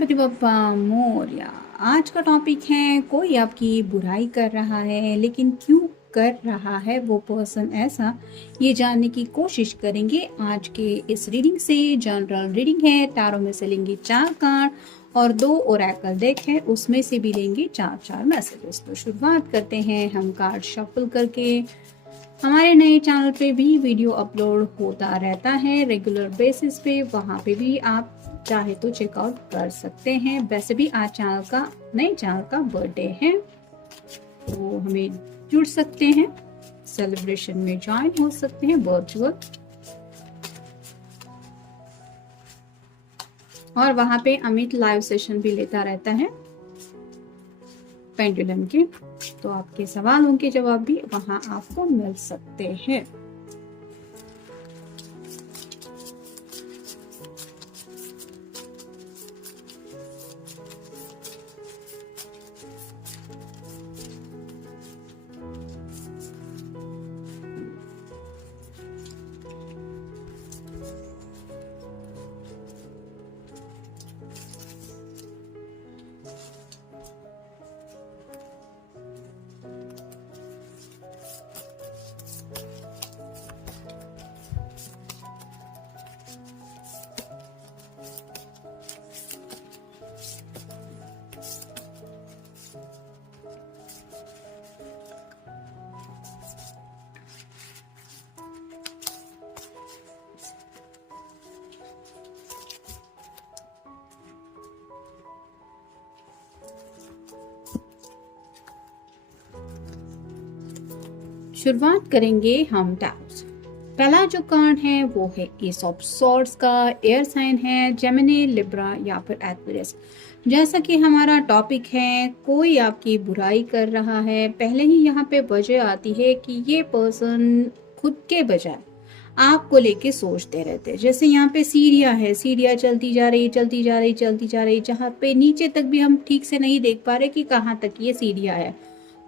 गणपति बप्पा मोरया। आज का टॉपिक है, कोई आपकी बुराई कर रहा है लेकिन क्यों कर रहा है वो पर्सन ऐसा, ये जानने की कोशिश करेंगे आज के इस रीडिंग से। जनरल रीडिंग है, टारों में से लेंगे 4 कार्ड और 2 ओरेकल डेक है, उसमें से भी लेंगे 4 मैसेजेस। तो शुरुआत करते हैं हम कार्ड शफल करके। हमारे नए चैनल पे भी वीडियो अपलोड होता रहता है रेगुलर बेसिस पे, वहाँ पे भी आप चाहे तो चेकआउट कर सकते हैं। वैसे भी आज नए चैनल का बर्थडे है, तो हमें जुड़ सकते हैं, सेलिब्रेशन में ज्वाइन हो सकते हैं वर्चुअल, और वहाँ पे अमित लाइव सेशन भी लेता रहता है पेंडुलम के, तो आपके सवालों के जवाब भी वहाँ आपको मिल सकते हैं। शुरुआत करेंगे हम टैरोट। पहला जो कार्ड है वो है एस ऑफ सॉर्ड्स का। एयर साइन है जेमिनी, लिब्रा या फिर एक्वेरियस। जैसा कि हमारा टॉपिक है, कोई आपकी बुराई कर रहा है, पहले ही यहाँ पे वजह आती है कि ये पर्सन खुद के बजाय आपको लेके सोचते रहते हैं। जैसे यहाँ पे सीढ़ियाँ है, सीढ़ियाँ चलती जा रही, जहाँ पे नीचे तक भी हम ठीक से नहीं देख पा रहे कि कहाँ तक ये सीढ़ियाँ है।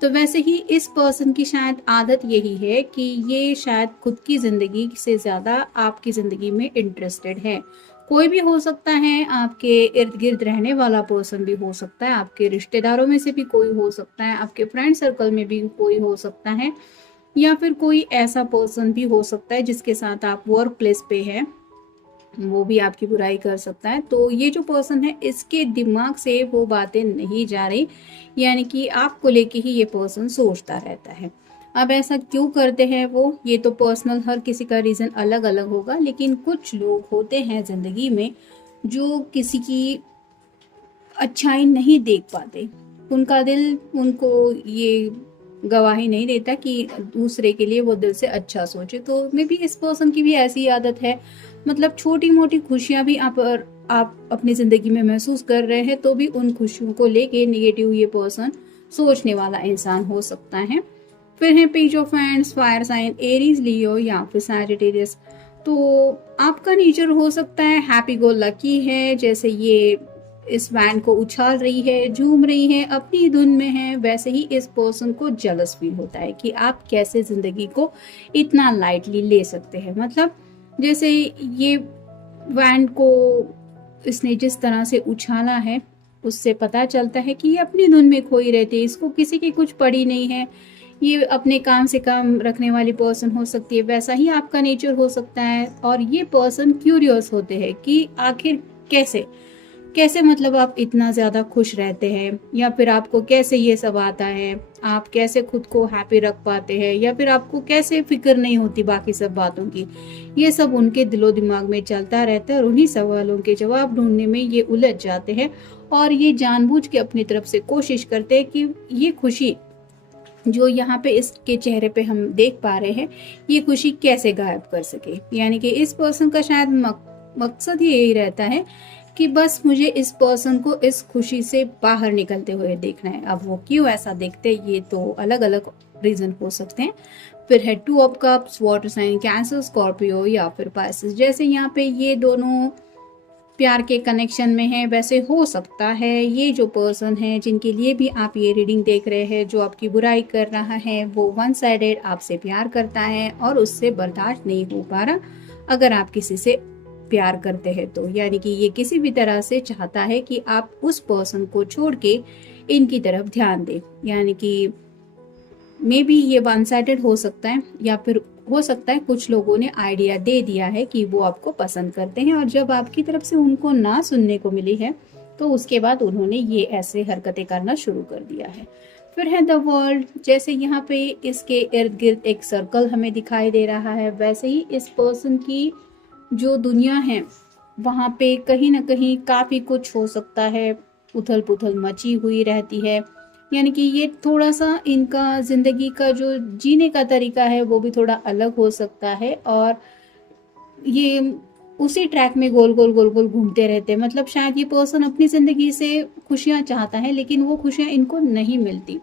तो वैसे ही इस पर्सन की शायद आदत यही है कि ये शायद खुद की जिंदगी से ज्यादा आपकी जिंदगी में इंटरेस्टेड है। कोई भी हो सकता है, आपके इर्द गिर्द रहने वाला पर्सन भी हो सकता है, आपके रिश्तेदारों में से भी कोई हो सकता है, आपके फ्रेंड सर्कल में भी कोई हो सकता है, या फिर कोई ऐसा पर्सन भी हो सकता है जिसके साथ आप वर्क प्लेस पे है, वो भी आपकी बुराई कर सकता है। तो ये जो पर्सन है, इसके दिमाग से वो बातें नहीं जा रही, यानी कि आपको लेके ही ये पर्सन सोचता रहता है। अब ऐसा क्यों करते हैं वो, ये तो पर्सनल, हर किसी का रीज़न अलग अलग होगा, लेकिन कुछ लोग होते हैं ज़िंदगी में जो किसी की अच्छाई नहीं देख पाते। उनका दिल उनको ये गवाही नहीं देता कि दूसरे के लिए वो दिल से अच्छा सोचे। तो मे बी इस पर्सन की भी ऐसी आदत है, मतलब छोटी मोटी खुशियां भी आप अपनी जिंदगी में महसूस कर रहे हैं, तो भी उन खुशियों को लेके नेगेटिव ये पर्सन सोचने वाला इंसान हो सकता है। फिर है page of wands, fire sign, Aries, Leo या फिर सैजिटेरियस। तो आपका नेचर हो सकता है हैप्पी गो लकी है, जैसे ये इस वैन को उछाल रही है, झूम रही है, अपनी धुन में है। वैसे ही इस पर्सन को जेलस फील होता है कि आप कैसे जिंदगी को इतना लाइटली ले सकते हैं। मतलब जैसे ये वैन को इसने जिस तरह से उछाला है, उससे पता चलता है कि ये अपनी धुन में खोई रहती है, इसको किसी की कुछ पड़ी नहीं है, ये अपने काम से काम रखने वाली पर्सन हो सकती है। वैसा ही आपका नेचर हो सकता है, और ये पर्सन क्यूरियस होते हैं कि आखिर कैसे कैसे, मतलब आप इतना ज़्यादा खुश रहते हैं, या फिर आपको कैसे ये सब आता है, आप कैसे खुद को हैप्पी रख पाते हैं, या फिर आपको कैसे फिक्र नहीं होती बाकी सब बातों की। ये सब उनके दिलो दिमाग में चलता रहता है, और उन्हीं सवालों के जवाब ढूंढने में ये उलझ जाते हैं, और ये जानबूझ के अपनी तरफ से कोशिश करते हैं कि ये खुशी जो यहाँ पे इसके चेहरे पे हम देख पा रहे हैं, ये खुशी कैसे गायब कर सके। यानी कि इस पर्सन का शायद मकसद ही यही रहता है कि बस मुझे इस पर्सन को इस खुशी से बाहर निकलते हुए देखना है। अब वो क्यों ऐसा देखते हैं, ये तो अलग अलग रीजन हो सकते हैं। फिर है 2 of cups, water sign, Cancer, Scorpio या फिर पाइसेस। जैसे यहाँ पे ये दोनों प्यार के कनेक्शन में है, वैसे हो सकता है ये जो पर्सन है जिनके लिए भी आप ये रीडिंग देख रहे हैं, जो आपकी बुराई कर रहा है, वो वन साइडेड आपसे प्यार करता है और उससे बर्दाश्त नहीं हो पा रहा अगर आप किसी से प्यार करते हैं तो, यानी कि ये किसी भी तरह से चाहता है कि आप उस पर्सन को छोड़ के इनकी तरफ ध्यान दें। यानी कि मे बी ये वन साइडेड हो सकता है, या फिर हो सकता है कुछ लोगों ने आइडिया दे दिया है कि वो आपको पसंद करते हैं, और जब आपकी तरफ से उनको ना सुनने को मिली है तो उसके बाद उन्होंने ये ऐसे हरकतें करना शुरू कर दिया है। फिर है द वर्ल्ड। जैसे यहाँ पे इसके इर्द गिर्द एक सर्कल हमें दिखाई दे रहा है, वैसे ही इस पर्सन की जो दुनिया है वहाँ पे कहीं ना कहीं काफ़ी कुछ हो सकता है, उथल पुथल मची हुई रहती है। यानी कि ये थोड़ा सा इनका ज़िंदगी का जो जीने का तरीका है वो भी थोड़ा अलग हो सकता है, और ये उसी ट्रैक में गोल गोल गोल गोल घूमते रहते हैं। मतलब शायद ये पर्सन अपनी ज़िंदगी से खुशियाँ चाहता है, लेकिन वो खुशियाँ इनको नहीं मिलती,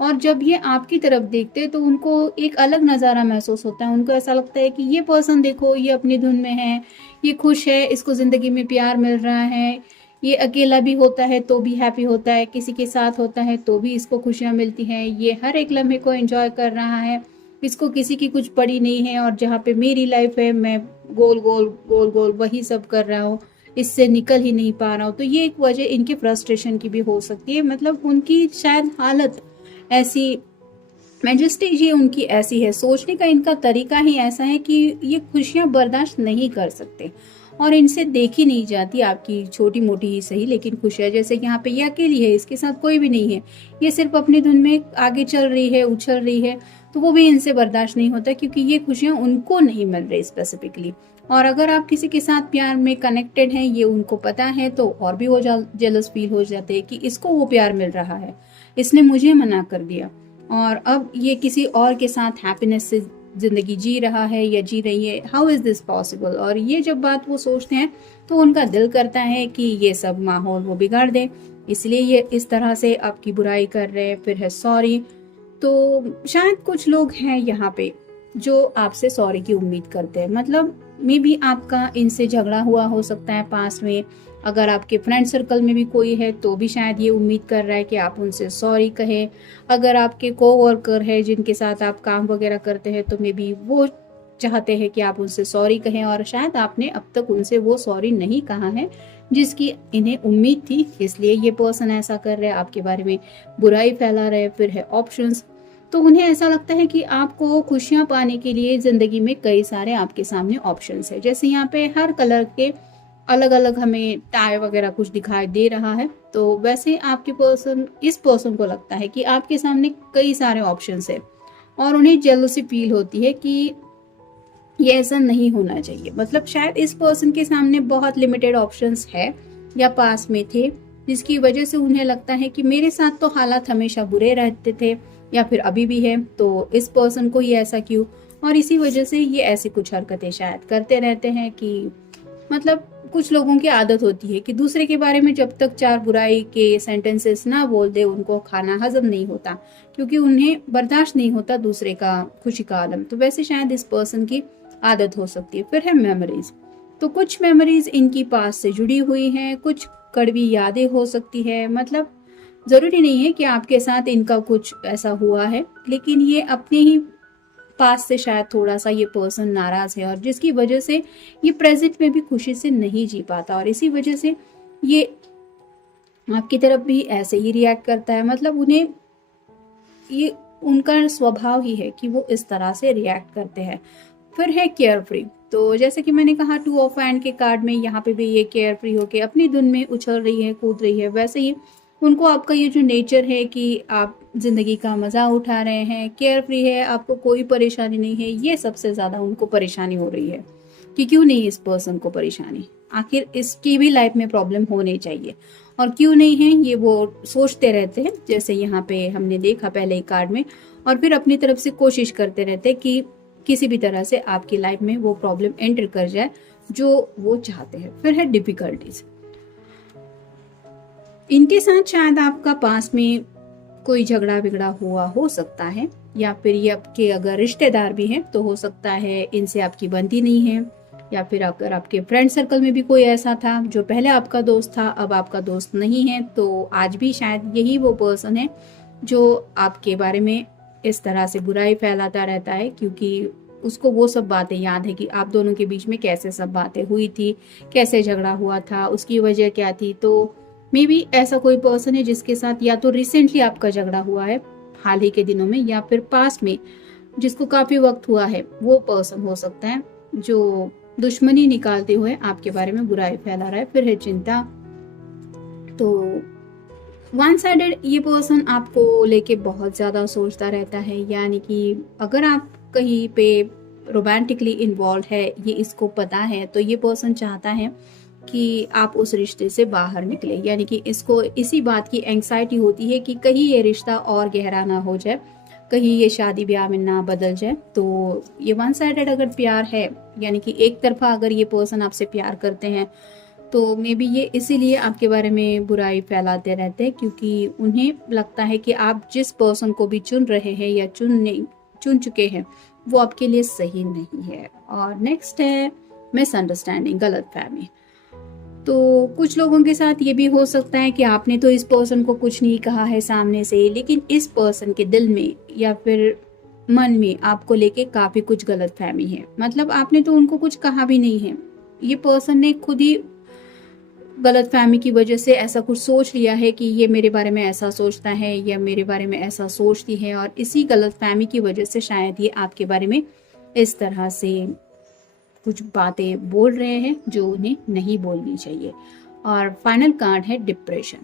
और जब ये आपकी तरफ देखते हैं तो उनको एक अलग नज़ारा महसूस होता है। उनको ऐसा लगता है कि ये पर्सन देखो, ये अपनी धुन में है, ये खुश है, इसको ज़िंदगी में प्यार मिल रहा है, ये अकेला भी होता है तो भी हैप्पी होता है, किसी के साथ होता है तो भी इसको खुशियाँ मिलती हैं, ये हर एक लम्हे को एंजॉय कर रहा है, इसको किसी की कुछ पड़ी नहीं है, और जहाँ पे मेरी लाइफ है मैं गोल गोल गोल गोल वही सब कर रहा हूँ, इससे निकल ही नहीं पा रहा हूँ। तो ये एक वजह इनके फ्रस्ट्रेशन की भी हो सकती है। मतलब उनकी शायद हालत ऐसी, मैजेस्टी ये उनकी ऐसी है, सोचने का इनका तरीका ही ऐसा है कि ये खुशियाँ बर्दाश्त नहीं कर सकते, और इनसे देखी नहीं जाती आपकी छोटी मोटी ही सही लेकिन खुशियाँ। जैसे यहाँ पे ये अकेली है, इसके साथ कोई भी नहीं है, ये सिर्फ अपनी धुन में आगे चल रही है, उछल रही है, तो वो भी इनसे बर्दाश्त नहीं होता, क्योंकि ये खुशियाँ उनको नहीं मिल रही स्पेसिफिकली। और अगर आप किसी के साथ प्यार में कनेक्टेड हैं, ये उनको पता है, तो और भी वो जेलस फील हो जाते हैं कि इसको वो प्यार मिल रहा है, इसने मुझे मना कर दिया, और अब ये किसी और के साथ हैप्पीनेस से ज़िंदगी जी रहा है या जी रही है, हाउ इज़ दिस पॉसिबल। और ये जब बात वो सोचते हैं तो उनका दिल करता है कि ये सब माहौल वो बिगाड़ दे, इसलिए ये इस तरह से आपकी बुराई कर रहे हैं। फिर है सॉरी। तो शायद कुछ लोग हैं यहाँ पे जो आपसे सॉरी की उम्मीद करते हैं। मतलब मे बी आपका इनसे झगड़ा हुआ हो सकता है पास में, अगर आपके फ्रेंड सर्कल में भी कोई है तो भी शायद ये उम्मीद कर रहा है कि आप उनसे सॉरी कहें। अगर आपके कोवर्कर है जिनके साथ आप काम वगैरह करते हैं तो मे बी वो चाहते हैं कि आप उनसे सॉरी कहें, और शायद आपने अब तक उनसे वो सॉरी नहीं कहा है जिसकी इन्हें उम्मीद थी, इसलिए ये पर्सन ऐसा कर रहे हैं, आपके बारे में बुराई फैला रहे। फिर है ऑप्शंस। तो उन्हें ऐसा लगता है कि आपको खुशियां पाने के लिए ज़िंदगी में कई सारे आपके सामने ऑप्शंस है। जैसे यहाँ पे हर कलर के अलग अलग हमें टाई वगैरह कुछ दिखाई दे रहा है, तो वैसे आपके पर्सन, इस पर्सन को लगता है कि आपके सामने कई सारे ऑप्शंस है, और उन्हें जेलसी फील होती है कि ये ऐसा नहीं होना चाहिए। मतलब शायद इस पर्सन के सामने बहुत लिमिटेड ऑप्शंस है या पास में थे, जिसकी वजह से उन्हें लगता है कि मेरे साथ तो हालात हमेशा बुरे रहते थे या फिर अभी भी है, तो इस पर्सन को ये ऐसा क्यों, और इसी वजह से ये ऐसी कुछ हरकतें शायद करते रहते हैं। कि मतलब कुछ लोगों की आदत होती है कि दूसरे के बारे में जब तक चार बुराई के सेंटेंसेस ना बोल दे उनको खाना हजम नहीं होता, क्योंकि उन्हें बर्दाश्त नहीं होता दूसरे का खुशी का आलम। तो वैसे शायद इस पर्सन की आदत हो सकती है। फिर है मेमोरीज। तो कुछ मेमोरीज इनकी पास से जुड़ी हुई हैं, कुछ कड़वी यादें हो सकती है। मतलब जरूरी नहीं है कि आपके साथ इनका कुछ ऐसा हुआ है, लेकिन ये अपने ही पास से शायद थोड़ा सा ये पर्सन नाराज है, और जिसकी वजह से ये प्रेजेंट में भी खुशी से नहीं जी पाता, और इसी वजह से ये आपकी तरफ भी ऐसे ही रिएक्ट करता है। मतलब उन्हें ये उनका स्वभाव ही है कि वो इस तरह से रिएक्ट करते हैं। फिर है केयर फ्री। तो जैसे कि मैंने कहा 2 ऑफ हैंड के कार्ड में यहाँ पे भी ये केयर फ्री होके अपनी धुन में उछल रही है, कूद रही है। वैसे ही उनको आपका ये जो नेचर है कि आप जिंदगी का मजा उठा रहे हैं, केयर फ्री है, आपको कोई परेशानी नहीं है, ये सबसे ज्यादा उनको परेशानी हो रही है कि क्यों नहीं इस पर्सन को परेशानी, आखिर इसकी भी लाइफ में प्रॉब्लम होनी चाहिए और क्यों नहीं है, ये वो सोचते रहते हैं। जैसे यहाँ पे हमने देखा पहले ही कार्ड में, और फिर अपनी तरफ से कोशिश करते रहते हैं कि किसी भी तरह से आपकी लाइफ में वो प्रॉब्लम एंटर कर जाए जो वो चाहते हैं। फिर है डिफिकल्टीज। इनके साथ शायद आपका पास में कोई झगड़ा बिगड़ा हुआ हो सकता है, या फिर ये आपके अगर रिश्तेदार भी हैं तो हो सकता है इनसे आपकी बनती नहीं है, या फिर अगर आपके फ्रेंड सर्कल में भी कोई ऐसा था जो पहले आपका दोस्त था अब आपका दोस्त नहीं है, तो आज भी शायद यही वो पर्सन है जो आपके बारे में इस तरह से बुराई फैलाता रहता है, क्योंकि उसको वो सब बातें याद है कि आप दोनों के बीच में कैसे सब बातें हुई थी, कैसे झगड़ा हुआ था, उसकी वजह क्या थी। तो मे बी ऐसा कोई पर्सन है जिसके साथ या तो रिसेंटली आपका झगड़ा हुआ है हाल ही के दिनों में, या फिर पास्ट में जिसको काफी वक्त हुआ है, वो पर्सन हो सकता है जो दुश्मनी निकालते हुए आपके बारे में बुराई फैला रहा है। फिर है चिंता। तो वन साइडेड ये पर्सन आपको लेके बहुत ज़्यादा सोचता रहता है, यानी कि अगर आप कहीं पे रोमांटिकली इन्वॉल्व है, ये इसको पता है, तो ये पर्सन चाहता है कि आप उस रिश्ते से बाहर निकले, यानी कि इसको इसी बात की एंग्जाइटी होती है कि कहीं ये रिश्ता और गहरा ना हो जाए, कहीं ये शादी ब्याह में ना बदल जाए। तो ये वन साइडेड अगर प्यार है, यानी कि एक तरफा अगर ये पर्सन आपसे प्यार करते हैं, तो मे बी ये इसीलिए आपके बारे में बुराई फैलाते रहते हैं, क्योंकि उन्हें लगता है कि आप जिस पर्सन को भी चुन रहे हैं या चुन चुके हैं, वो आपके लिए सही नहीं है। और नेक्स्ट है मिसअंडरस्टैंडिंग, गलतफहमी। तो कुछ लोगों के साथ ये भी हो सकता है कि आपने तो इस पर्सन को कुछ नहीं कहा है सामने से, लेकिन इस पर्सन के दिल में या फिर मन में आपको लेके काफी कुछ गलतफहमी है। मतलब आपने तो उनको कुछ कहा भी नहीं है, ये पर्सन ने खुद ही गलतफहमी की वजह से ऐसा कुछ सोच लिया है कि ये मेरे बारे में ऐसा सोचता है या मेरे बारे में ऐसा सोचती है, और इसी गलतफहमी की वजह से शायद ये आपके बारे में इस तरह से कुछ बातें बोल रहे हैं जो उन्हें नहीं बोलनी चाहिए। और फाइनल कार्ड है डिप्रेशन।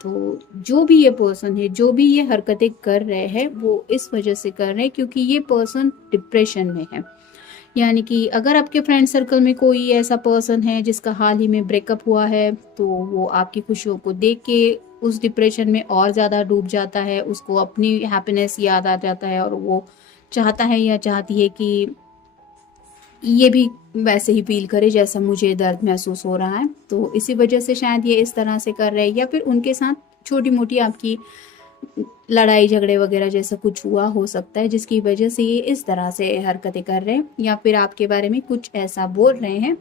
तो जो भी ये पर्सन है, जो भी ये हरकतें कर रहे हैं, वो इस वजह से कर रहे हैं क्योंकि ये पर्सन डिप्रेशन में है। यानी कि अगर आपके फ्रेंड सर्कल में कोई ऐसा पर्सन है जिसका हाल ही में ब्रेकअप हुआ है, तो वो आपकी खुशियों को देख के उस डिप्रेशन में और ज़्यादा डूब जाता है, उसको अपनी हैप्पीनेस याद आ जाता है और वो चाहता है या चाहती है कि ये भी वैसे ही फील करे जैसा मुझे दर्द महसूस हो रहा है। तो इसी वजह से शायद ये इस तरह से कर रहे हैं, या फिर उनके साथ छोटी मोटी आपकी लड़ाई झगड़े वगैरह जैसा कुछ हुआ हो सकता है, जिसकी वजह से ये इस तरह से हरकतें कर रहे हैं, या फिर आपके बारे में कुछ ऐसा बोल रहे हैं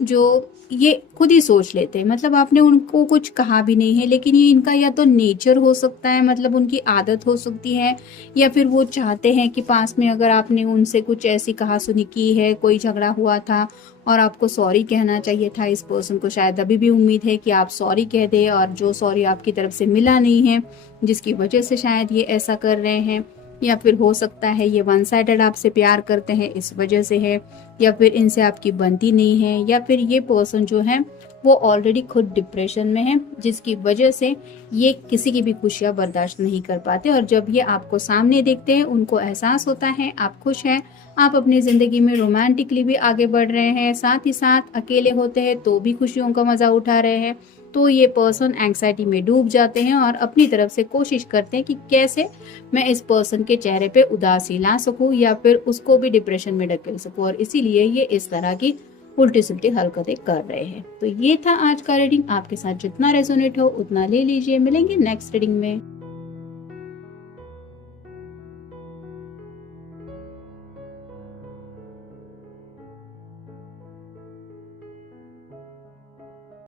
जो ये खुद ही सोच लेते हैं। मतलब आपने उनको कुछ कहा भी नहीं है, लेकिन ये इनका या तो नेचर हो सकता है, मतलब उनकी आदत हो सकती है, या फिर वो चाहते हैं कि पास में अगर आपने उनसे कुछ ऐसी कहा सुनी की है, कोई झगड़ा हुआ था और आपको सॉरी कहना चाहिए था, इस पर्सन को शायद अभी भी उम्मीद है कि आप सॉरी कह दें, और जो सॉरी आपकी तरफ से मिला नहीं है, जिसकी वजह से शायद ये ऐसा कर रहे हैं। या फिर हो सकता है ये वन साइडेड आपसे प्यार करते हैं, इस वजह से है, या फिर इनसे आपकी बनती नहीं है, या फिर ये पर्सन जो है वो ऑलरेडी खुद डिप्रेशन में है, जिसकी वजह से ये किसी की भी खुशियां बर्दाश्त नहीं कर पाते। और जब ये आपको सामने देखते हैं, उनको एहसास होता है आप खुश हैं, आप अपनी ज़िंदगी में रोमांटिकली भी आगे बढ़ रहे हैं, साथ ही साथ अकेले होते हैं तो भी खुशियों का मज़ा उठा रहे हैं, तो ये पर्सन एंग्जाइटी में डूब जाते हैं और अपनी तरफ से कोशिश करते हैं कि कैसे मैं इस पर्सन के चेहरे पे उदासी ला सकूं या फिर उसको भी डिप्रेशन में ढकेल सकूं, और इसीलिए ये इस तरह की उल्टी सुल्टी हरकतें कर रहे हैं। तो ये था आज का रीडिंग। आपके साथ जितना रेजोनेट हो उतना ले लीजिए। मिलेंगे नेक्स्ट रीडिंग में।